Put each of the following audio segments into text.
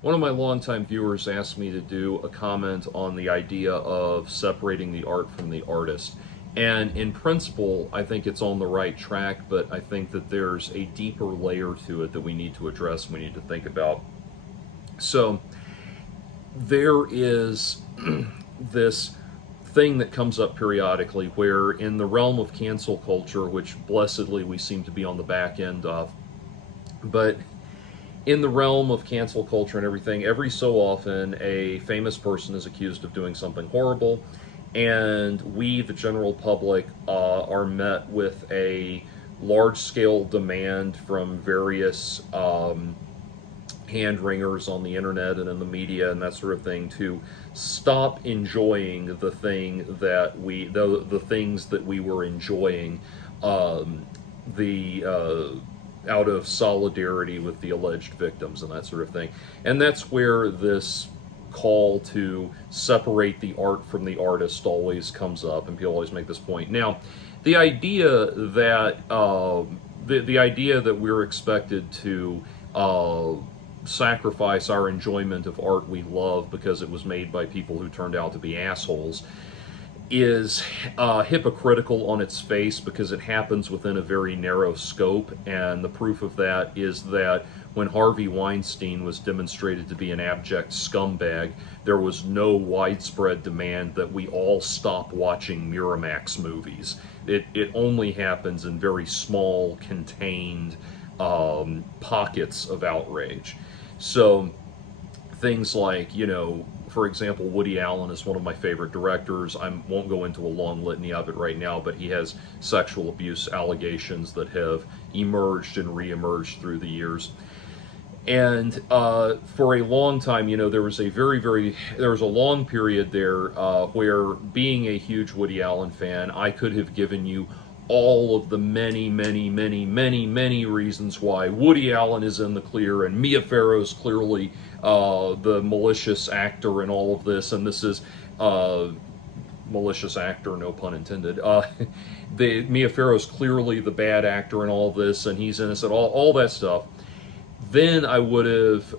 One of my longtime viewers asked me to do a comment on the idea of separating the art from the artist. And in principle, I think it's on the right track, but I think that there's a deeper layer to it that we need to address, we need to think about. So, there is this thing that comes up periodically where, in the realm of cancel culture, which blessedly we seem to be on the back end of, but in the realm of cancel culture and everything, every so often a famous person is accused of doing something horrible, and we, the general public, are met with a large scale demand from various hand wringers on the internet and in the media and that sort of thing to stop enjoying the things that we were enjoying, the out of solidarity with the alleged victims and that sort of thing. And that's where this call to separate the art from the artist always comes up, and people always make this point. Now, the idea that the idea that we're expected to sacrifice our enjoyment of art we love because it was made by people who turned out to be assholes is hypocritical on its face, because it happens within a very narrow scope. And the proof of that is that when Harvey Weinstein was demonstrated to be an abject scumbag, there was no widespread demand that we all stop watching Miramax movies. It only happens in very small, contained pockets of outrage. So things like, for example, Woody Allen is one of my favorite directors. I won't go into a long litany of it right now, but he has sexual abuse allegations that have emerged and re-emerged through the years. And for a long time, there was there was a long period there where, being a huge Woody Allen fan, I could have given you all of the many, many, many, many, many reasons why Woody Allen is in the clear and Mia Farrow's clearly the malicious actor in all of this, and this is malicious actor, no pun intended. Mia Farrow's clearly the bad actor in all of this, and he's innocent, all that stuff. Then I would have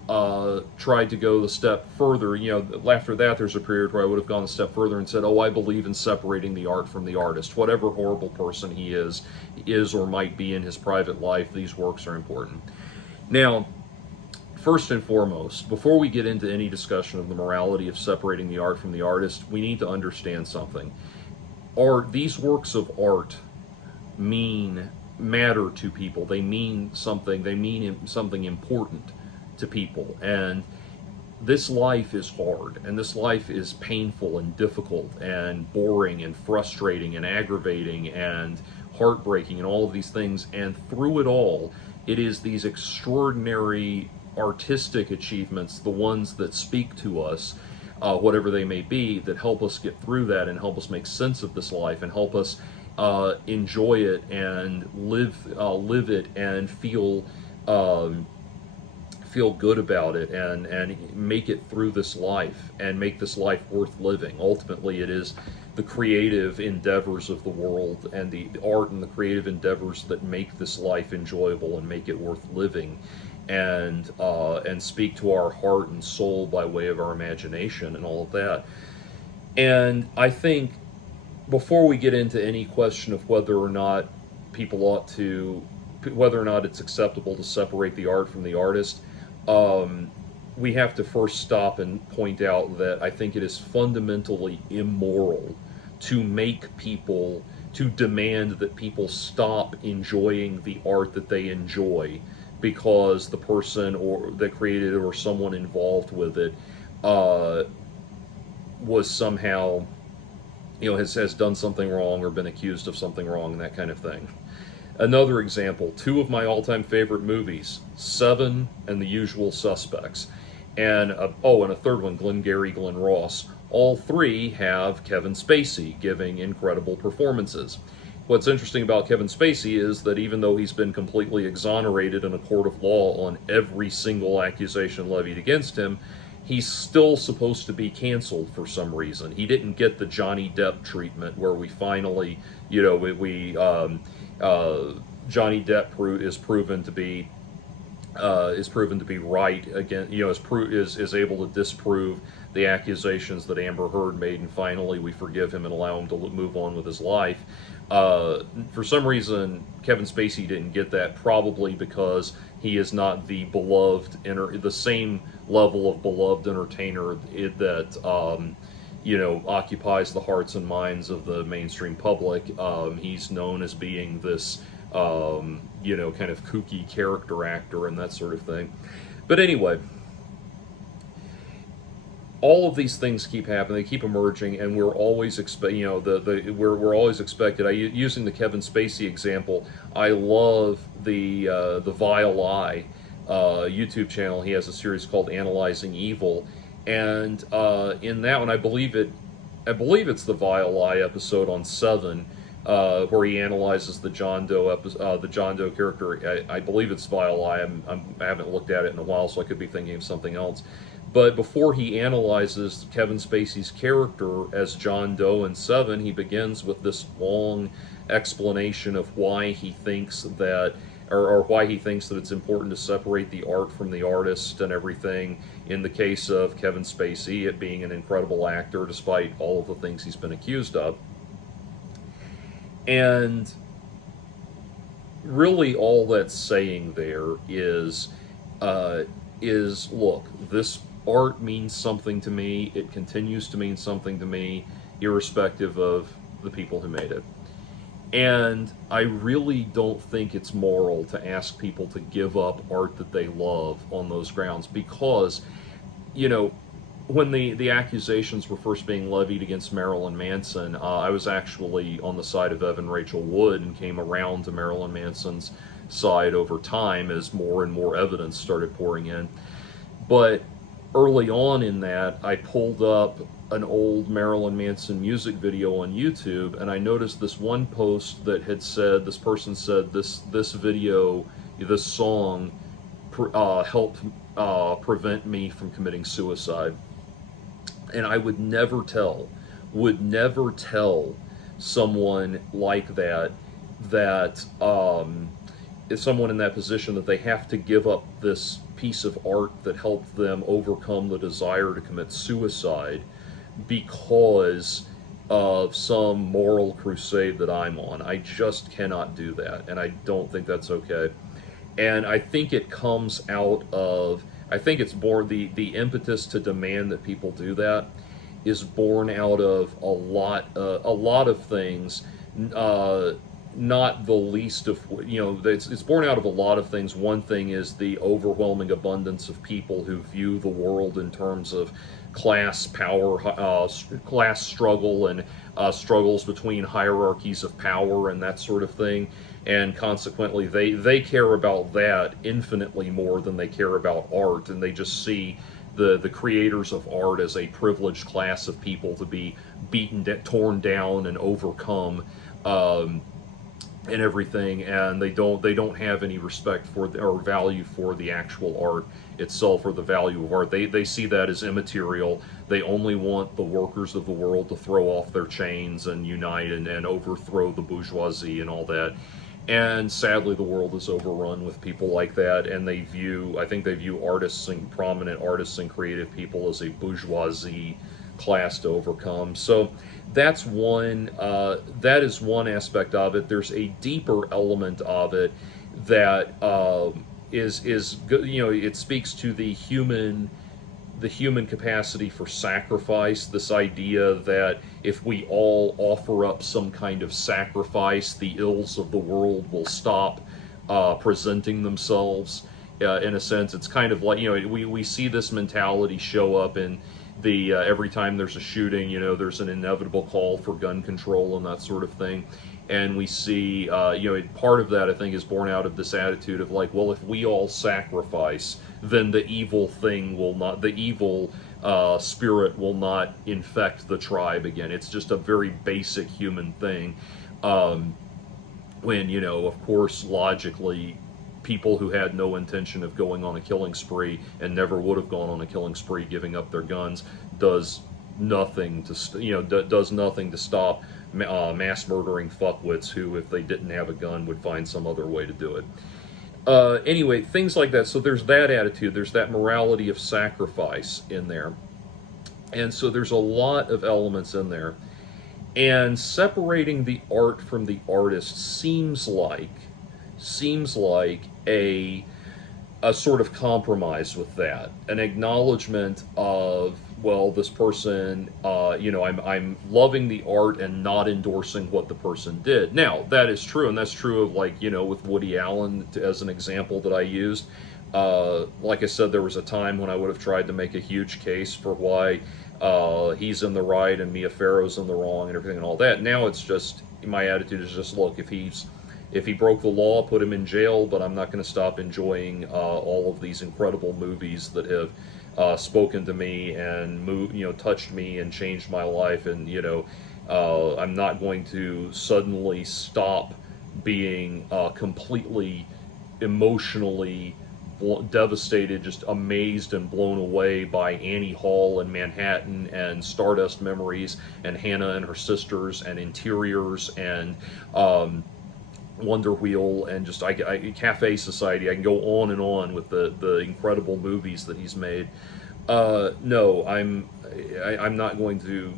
tried to go the step further. After that, there's a period where I would have gone a step further and said, oh, I believe in separating the art from the artist. Whatever horrible person he is or might be in his private life, these works are important. Now, first and foremost, before we get into any discussion of the morality of separating the art from the artist, we need to understand something. These works of art matter to people. They mean something. They mean something important to people. And this life is hard, and this life is painful and difficult and boring and frustrating and aggravating and heartbreaking and all of these things. And through it all, it is these extraordinary artistic achievements, the ones that speak to us, whatever they may be, that help us get through that and help us make sense of this life and help us enjoy it and live it and feel good about it and make it through this life and make this life worth living. Ultimately, it is the creative endeavors of the world and the art and the creative endeavors that make this life enjoyable and make it worth living, and speak to our heart and soul by way of our imagination and all of that. And I think, before we get into any question of whether or not it's acceptable to separate the art from the artist, we have to first stop and point out that I think it is fundamentally immoral to demand that people stop enjoying the art that they enjoy because the person or that created it or someone involved with it was somehow, has done something wrong or been accused of something wrong and that kind of thing. Another example, two of my all-time favorite movies, Seven and The Usual Suspects, and a third one, Glengarry Glen Ross. All three have Kevin Spacey giving incredible performances. What's interesting about Kevin Spacey is that even though he's been completely exonerated in a court of law on every single accusation levied against him, he's still supposed to be canceled for some reason. He didn't get the Johnny Depp treatment where we finally, Johnny Depp is proven to be is proven to be right again, is able to disprove the accusations that Amber Heard made, and finally we forgive him and allow him to move on with his life. For some reason, Kevin Spacey didn't get that, probably because he is not the the same level of beloved entertainer that occupies the hearts and minds of the mainstream public. He's known as being this kind of kooky character actor and that sort of thing. But anyway, all of these things keep happening; they keep emerging, and we're always we're always expected. Using the Kevin Spacey example, I love the Vile Eye YouTube channel. He has a series called Analyzing Evil, and in that one, I believe it's the Vile Eye episode on Seven, where he analyzes the John Doe character. I believe it's Vile Eye. I haven't looked at it in a while, so I could be thinking of something else. But before he analyzes Kevin Spacey's character as John Doe in Seven, he begins with this long explanation of why he thinks that, or why he thinks that it's important to separate the art from the artist and everything. In the case of Kevin Spacey, it being an incredible actor despite all of the things he's been accused of. And really all that's saying there is look, this art means something to me. It continues to mean something to me, irrespective of the people who made it. And I really don't think it's moral to ask people to give up art that they love on those grounds, because, when the accusations were first being levied against Marilyn Manson, I was actually on the side of Evan Rachel Wood and came around to Marilyn Manson's side over time as more and more evidence started pouring in. But early on in that, I pulled up an old Marilyn Manson music video on YouTube, and I noticed this one post that had said, this person said, this song helped prevent me from committing suicide. And I would never tell someone like that, if someone in that position, that they have to give up this piece of art that helped them overcome the desire to commit suicide because of some moral crusade that I'm on. I just cannot do that, and I don't think that's okay. And I think it comes out of, I think it's born, the impetus to demand that people do that is born out of a lot of things, not the least of, it's born out of a lot of things. One thing is the overwhelming abundance of people who view the world in terms of class power, class struggle, and struggles between hierarchies of power and that sort of thing. And consequently, they care about that infinitely more than they care about art, and they just see the creators of art as a privileged class of people to be beaten, torn down, and overcome, and everything. And they don't have any respect for or value for the actual art itself, or the value of art. They see that as immaterial. They only want the workers of the world to throw off their chains and unite and overthrow the bourgeoisie and all that. And sadly, the world is overrun with people like that, and I think they view artists and prominent artists and creative people as a bourgeoisie class to overcome. So that is one aspect of it. There's a deeper element of it that is good. It speaks to the human capacity for sacrifice, this idea that if we all offer up some kind of sacrifice, the ills of the world will stop presenting themselves. In a sense, it's kind of like, we see this mentality show up in the every time there's a shooting, there's an inevitable call for gun control and that sort of thing. And we see, part of that, I think, is born out of this attitude of like, well, if we all sacrifice, then the evil spirit will not infect the tribe again. It's just a very basic human thing. When, of course, logically, people who had no intention of going on a killing spree and never would have gone on a killing spree, giving up their guns, does nothing to stop mass murdering fuckwits who, if they didn't have a gun, would find some other way to do it. Anyway, things like that. So there's that attitude. There's that morality of sacrifice in there. And so there's a lot of elements in there. And separating the art from the artist seems like a sort of compromise with that, an acknowledgement of, well, this person, I'm loving the art and not endorsing what the person did. Now that is true, and that's true of, like, with Woody Allen as an example that I used. Like I said, there was a time when I would have tried to make a huge case for why he's in the right and Mia Farrow's in the wrong and everything and all that. Now it's just, my attitude is just, look, if he broke the law, put him in jail, but I'm not going to stop enjoying all of these incredible movies that have spoken to me and touched me and changed my life. And I'm not going to suddenly stop being completely emotionally devastated, just amazed and blown away by Annie Hall and Manhattan and Stardust Memories and Hannah and her sisters and Interiors and Wonder Wheel and just Cafe Society. I can go on and on with the incredible movies that he's made. No, I'm not going to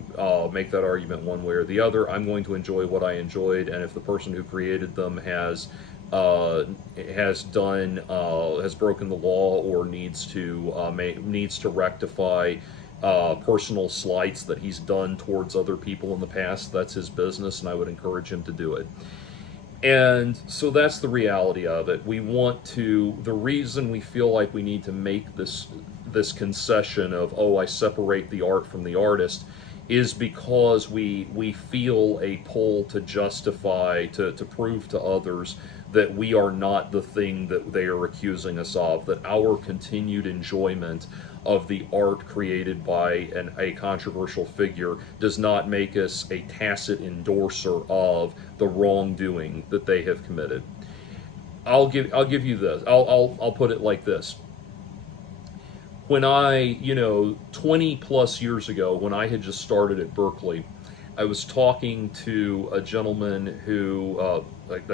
make that argument one way or the other. I'm going to enjoy what I enjoyed, and if the person who created them has broken the law or needs to rectify personal slights that he's done towards other people in the past, that's his business, and I would encourage him to do it. And so that's the reality of it. The reason we feel like we need to make this concession of, oh, I separate the art from the artist, is because we feel a pull to justify, to prove to others that we are not the thing that they are accusing us of, that our continued enjoyment of the art created by a controversial figure does not make us a tacit endorser of the wrongdoing that they have committed. I'll give you this. I'll put it like this. When 20 plus years ago, when I had just started at Berkeley, I was talking to a gentleman who, a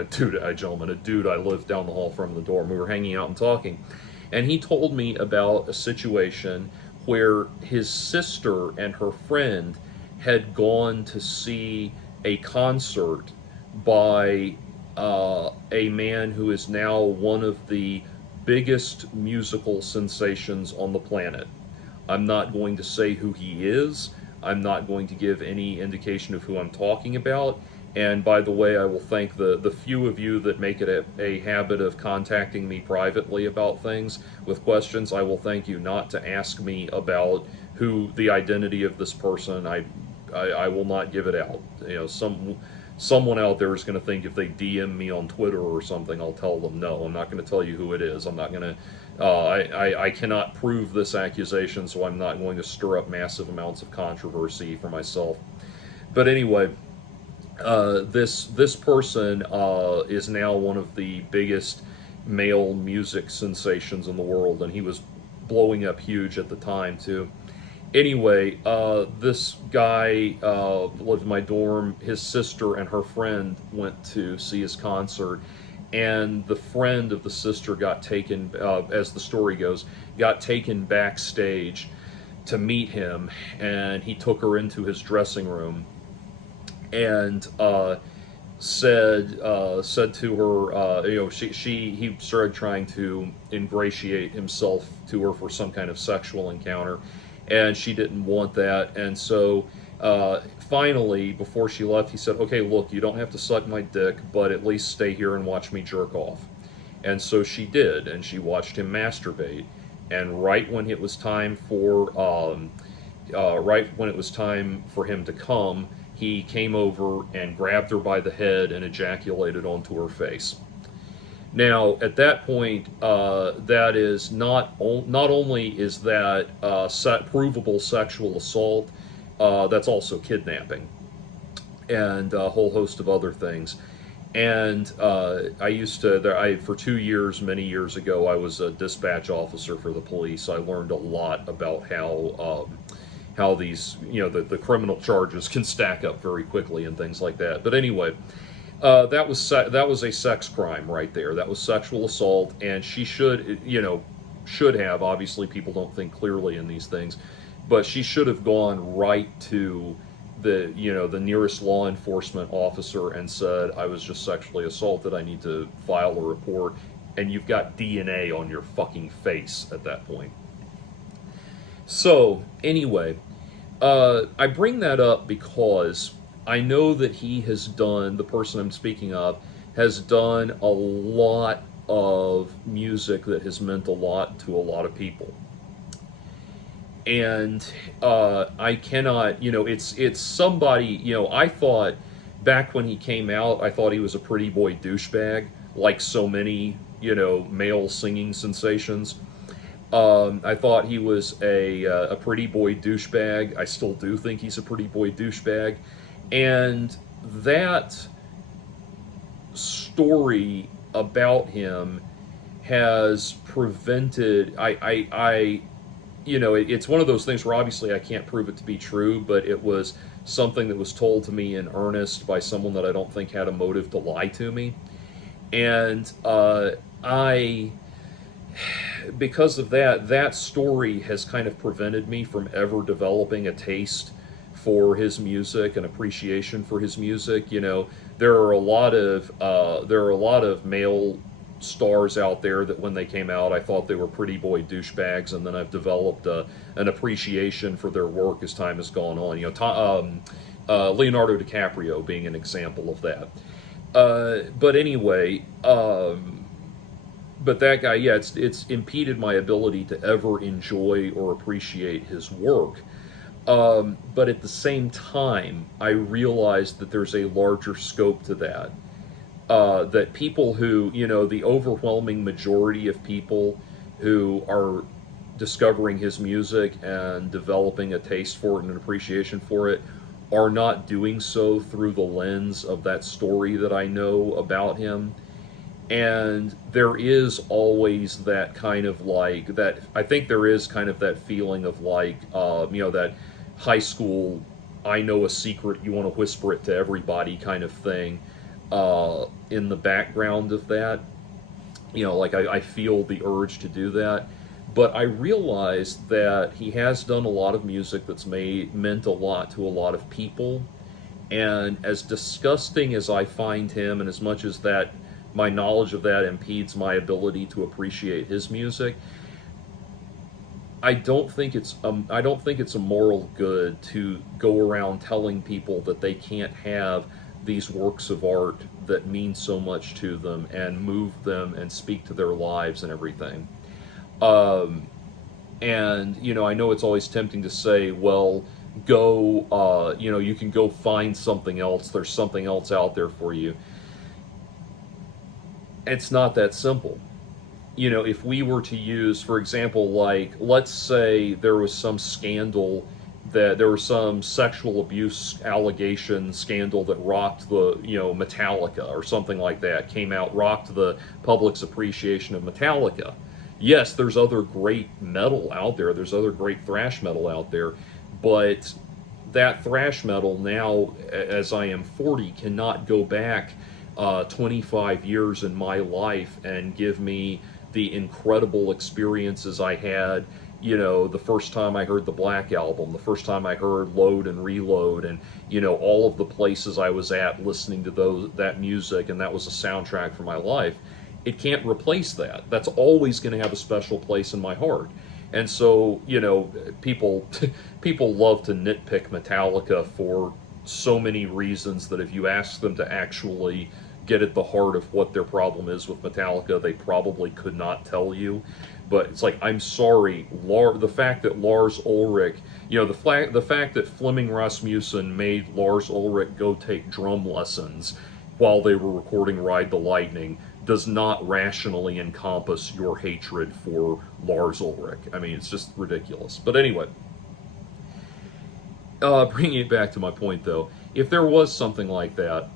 dude I lived down the hall from the dorm. We were hanging out and talking. And he told me about a situation where his sister and her friend had gone to see a concert by a man who is now one of the biggest musical sensations on the planet. I'm not going to say who he is. I'm not going to give any indication of who I'm talking about. And by the way, I will thank the few of you that make it a habit of contacting me privately about things with questions. I will thank you not to ask me about the identity of this person. I will not give it out. Someone out there is going to think if they DM me on Twitter or something, I'll tell them no. I'm not going to tell you who it is. I'm not going to. I cannot prove this accusation, so I'm not going to stir up massive amounts of controversy for myself. But anyway. This person is now one of the biggest male music sensations in the world, and he was blowing up huge at the time too. Anyway, this guy lived in my dorm. His sister and her friend went to see his concert, and the friend of the sister got taken, as the story goes, got taken backstage to meet him, and he took her into his dressing room and said to her, he started trying to ingratiate himself to her for some kind of sexual encounter, and she didn't want that. And so finally, before she left, he said, okay, look, you don't have to suck my dick, but at least stay here and watch me jerk off. And so she did, and she watched him masturbate. And right when it was time for him to come, he came over and grabbed her by the head and ejaculated onto her face. Now, at that point, that is not only is that provable sexual assault, that's also kidnapping and a whole host of other things. And for 2 years, many years ago, I was a dispatch officer for the police. I learned a lot about how these, the criminal charges can stack up very quickly and things like that. But anyway, That was a sex crime right there. That was sexual assault, and she should have. Obviously, people don't think clearly in these things, but she should have gone right to the nearest law enforcement officer and said, "I was just sexually assaulted. I need to file a report." And you've got DNA on your fucking face at that point. So anyway, I bring that up because I know that he has done, the person I'm speaking of, has done a lot of music that has meant a lot to a lot of people. And I cannot, it's somebody, I thought back when he came out, I thought he was a pretty boy douchebag, like so many, male singing sensations. I thought he was a pretty boy douchebag. I still do think he's a pretty boy douchebag. And that story about him has prevented, it's one of those things where obviously I can't prove it to be true, but it was something that was told to me in earnest by someone that I don't think had a motive to lie to me. And because of that story has kind of prevented me from ever developing a taste for his music and appreciation for his music. There are a lot of male stars out there that when they came out, I thought they were pretty boy douchebags, and then I've developed an appreciation for their work as time has gone on. Leonardo DiCaprio being an example of that. But anyway, but that guy, yeah, it's impeded my ability to ever enjoy or appreciate his work. But at the same time, I realized that there's a larger scope to that. That people who, the overwhelming majority of people who are discovering his music and developing a taste for it and an appreciation for it are not doing so through the lens of that story that I know about him. And there is always that kind of like that. I think there is kind of that feeling of like, that high school, I know a secret, you want to whisper it to everybody kind of thing in the background of that. Like I feel the urge to do that. But I realized that he has done a lot of music that's meant a lot to a lot of people. And as disgusting as I find him, and as much as that my knowledge of that impedes my ability to appreciate his music, I don't think it's a moral good to go around telling people that they can't have these works of art that mean so much to them and move them and speak to their lives and everything. And I know it's always tempting to say, well, go, you can go find something else. There's something else out there for you. It's not that simple. If we were to use, for example, like, let's say there was some scandal, that there was some sexual abuse allegation scandal that rocked the, Metallica or something like that, came out, rocked the public's appreciation of Metallica. Yes, there's other great metal out there, there's other great thrash metal out there, but that thrash metal now, as I am 40, cannot go back 25 years in my life and give me the incredible experiences I had, the first time I heard the Black Album, the first time I heard Load and Reload, and, all of the places I was at listening to that music, and that was a soundtrack for my life. It can't replace that. That's always going to have a special place in my heart. And so, people love to nitpick Metallica for so many reasons that if you ask them to actually get at the heart of what their problem is with Metallica, they probably could not tell you. But it's like, I'm sorry, the fact that Lars Ulrich, the fact that Flemming Rasmussen made Lars Ulrich go take drum lessons while they were recording Ride the Lightning does not rationally encompass your hatred for Lars Ulrich. I mean, it's just ridiculous. But anyway, bringing it back to my point though, if there was something like that,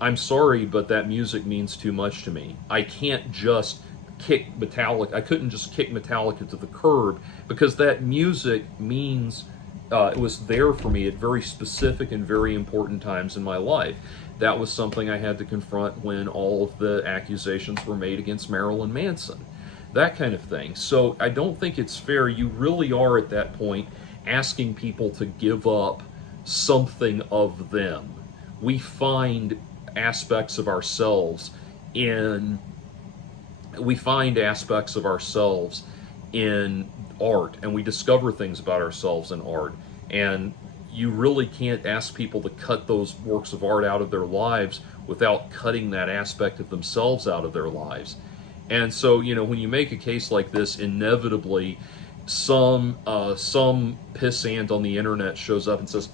I'm sorry, but that music means too much to me. I can't just kick Metallica. I couldn't just kick Metallica to the curb, because that music means it was there for me at very specific and very important times in my life. That was something I had to confront when all of the accusations were made against Marilyn Manson. That kind of thing. So I don't think it's fair. You really are at that point asking people to give up something of them. We find aspects of ourselves in art, and we discover things about ourselves in art. And you really can't ask people to cut those works of art out of their lives without cutting that aspect of themselves out of their lives. And so, when you make a case like this, inevitably some pissant on the internet shows up and says,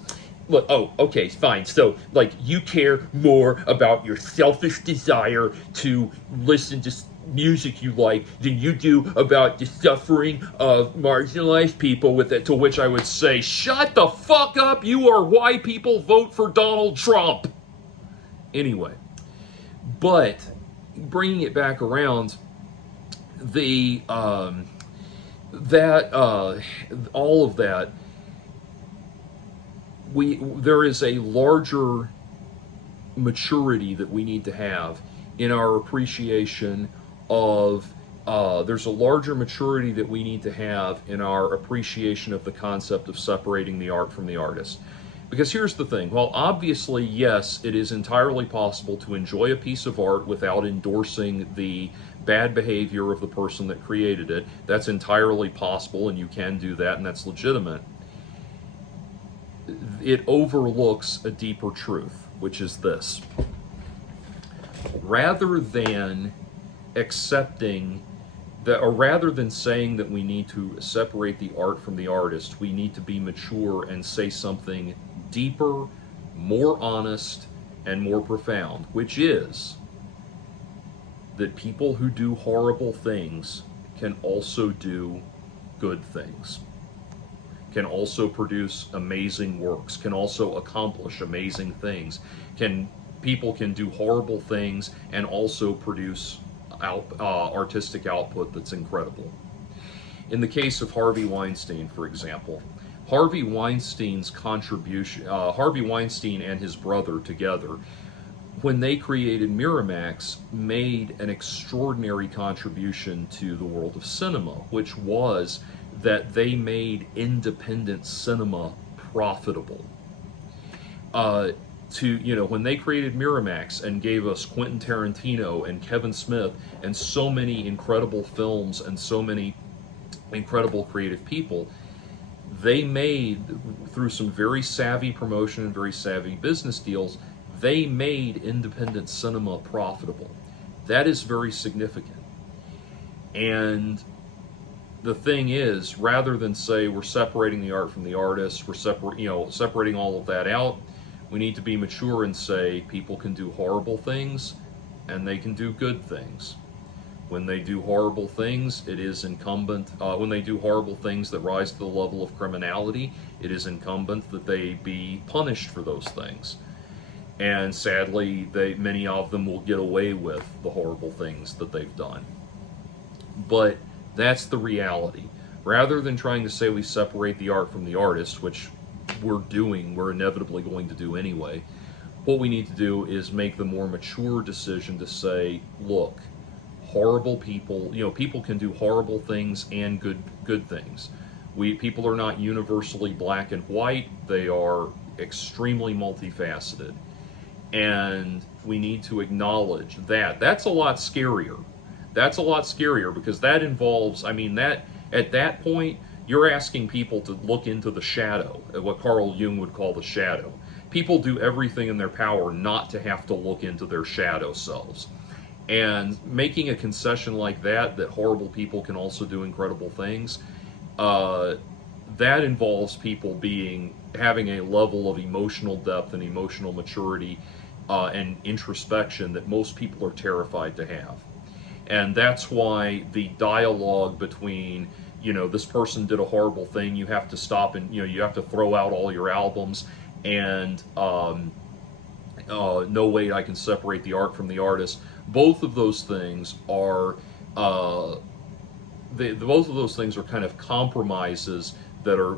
look, oh, okay, fine. So, like, you care more about your selfish desire to listen to music you like than you do about the suffering of marginalized people with it. To which I would say, shut the fuck up. You are why people vote for Donald Trump. Anyway, but bringing it back around, the all of that, there is a larger maturity that we need to have in our appreciation of there's a larger maturity that we need to have in our appreciation of the concept of separating the art from the artist. Because here's the thing, while obviously, yes, it is entirely possible to enjoy a piece of art without endorsing the bad behavior of the person that created it. That's entirely possible, and you can do that, and that's legitimate. It overlooks a deeper truth, which is this. Rather than accepting that, or rather than saying that we need to separate the art from the artist, we need to be mature and say something deeper, more honest, and more profound, which is that people who do horrible things can also do good things, can also produce amazing works, can also accomplish amazing things. People can do horrible things and also produce artistic output that's incredible. In the case of Harvey Weinstein, for example, Harvey Weinstein and his brother together, when they created Miramax, made an extraordinary contribution to the world of cinema, which was that they made independent cinema profitable. When they created Miramax and gave us Quentin Tarantino and Kevin Smith and so many incredible films and so many incredible creative people, they made, through some very savvy promotion and very savvy business deals, they made independent cinema profitable. That is very significant. And the thing is, rather than say we're separating the art from the artist, we're separating all of that out, we need to be mature and say people can do horrible things and they can do good things. When they do horrible things, it is incumbent, when they do horrible things that rise to the level of criminality, it is incumbent that they be punished for those things. And sadly, many of them will get away with the horrible things that they've done. But that's the reality. Rather than trying to say we separate the art from the artist, which we're inevitably going to do anyway, what we need to do is make the more mature decision to say, look, horrible people, people can do horrible things and good things. People are not universally black and white. They are extremely multifaceted. And we need to acknowledge that. That's a lot scarier. That's a lot scarier because that involves, that at that point, you're asking people to look into the shadow, what Carl Jung would call the shadow. People do everything in their power not to have to look into their shadow selves. And making a concession like that horrible people can also do incredible things, that involves people having a level of emotional depth and emotional maturity and introspection that most people are terrified to have. And that's why the dialogue between, this person did a horrible thing, you have to stop and, you have to throw out all your albums, and no way I can separate the art from the artist. Both of those things are both of those things are kind of compromises that are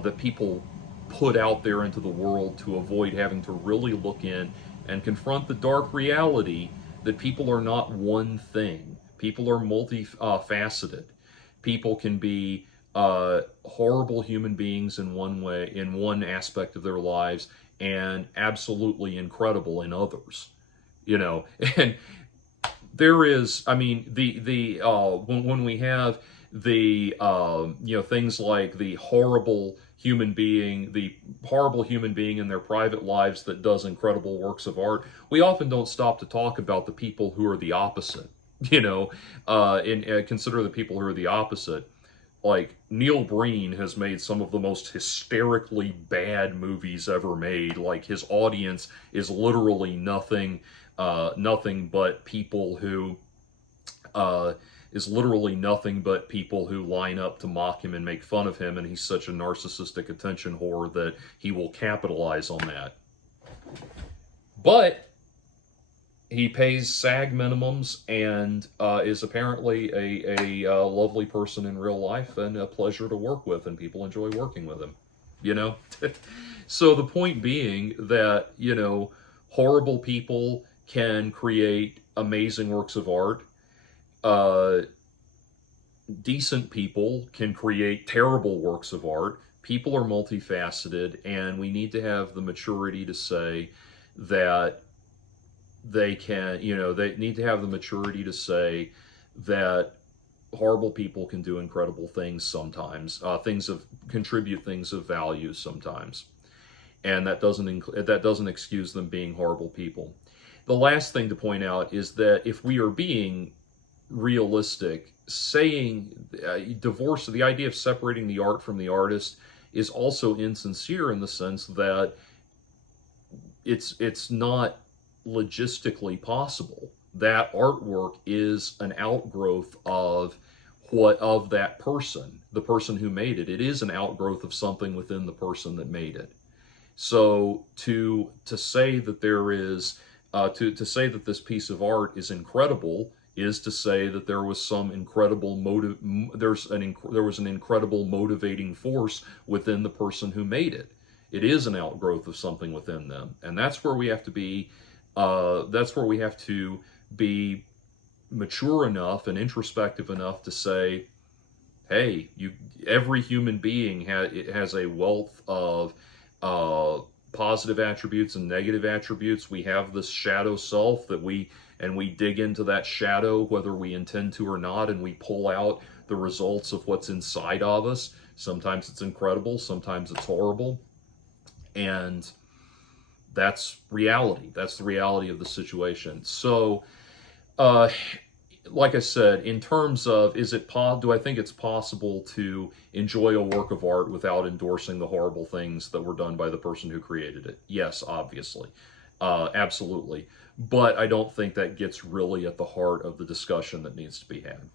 that people put out there into the world to avoid having to really look in and confront the dark reality that people are not one thing. People are multifaceted. People can be horrible human beings in one way, in one aspect of their lives, and absolutely incredible in others. You know, and there is, I mean, when we have the things like the horrible human being in their private lives that does incredible works of art, we often don't stop to talk about the people who are the opposite. You know, and consider the people who are the opposite. Like, Neil Breen has made some of the most hysterically bad movies ever made. Like, his audience is literally nothing but people who line up to mock him and make fun of him, and he's such a narcissistic attention whore that he will capitalize on that. But he pays SAG minimums and is apparently a lovely person in real life and a pleasure to work with, and people enjoy working with him. You know? So the point being that, you know, horrible people can create amazing works of art. Decent people can create terrible works of art. People are multifaceted, and we need to have the maturity to say that they need to have the maturity to say that horrible people can do incredible things sometimes, contribute things of value sometimes, and that doesn't excuse them being horrible people. The last thing to point out is that if we are being realistic, saying the idea of separating the art from the artist is also insincere, in the sense that it's not logistically possible. That artwork is an outgrowth of that person, the person who made it. It is an outgrowth of something within the person that made it. So to say that there is to say that this piece of art is incredible is to say that there was some incredible there was an incredible motivating force within the person who made it. It is an outgrowth of something within them, and that's where we have to be. That's where we have to be mature enough and introspective enough to say, "Hey, every human being has a wealth of positive attributes and negative attributes. We have this shadow self that we dig into that shadow, whether we intend to or not, and we pull out the results of what's inside of us. Sometimes it's incredible, sometimes it's horrible, and that's reality. That's the reality of the situation." So, like I said, in terms of do I think it's possible to enjoy a work of art without endorsing the horrible things that were done by the person who created it? Yes, obviously. Absolutely. But I don't think that gets really at the heart of the discussion that needs to be had.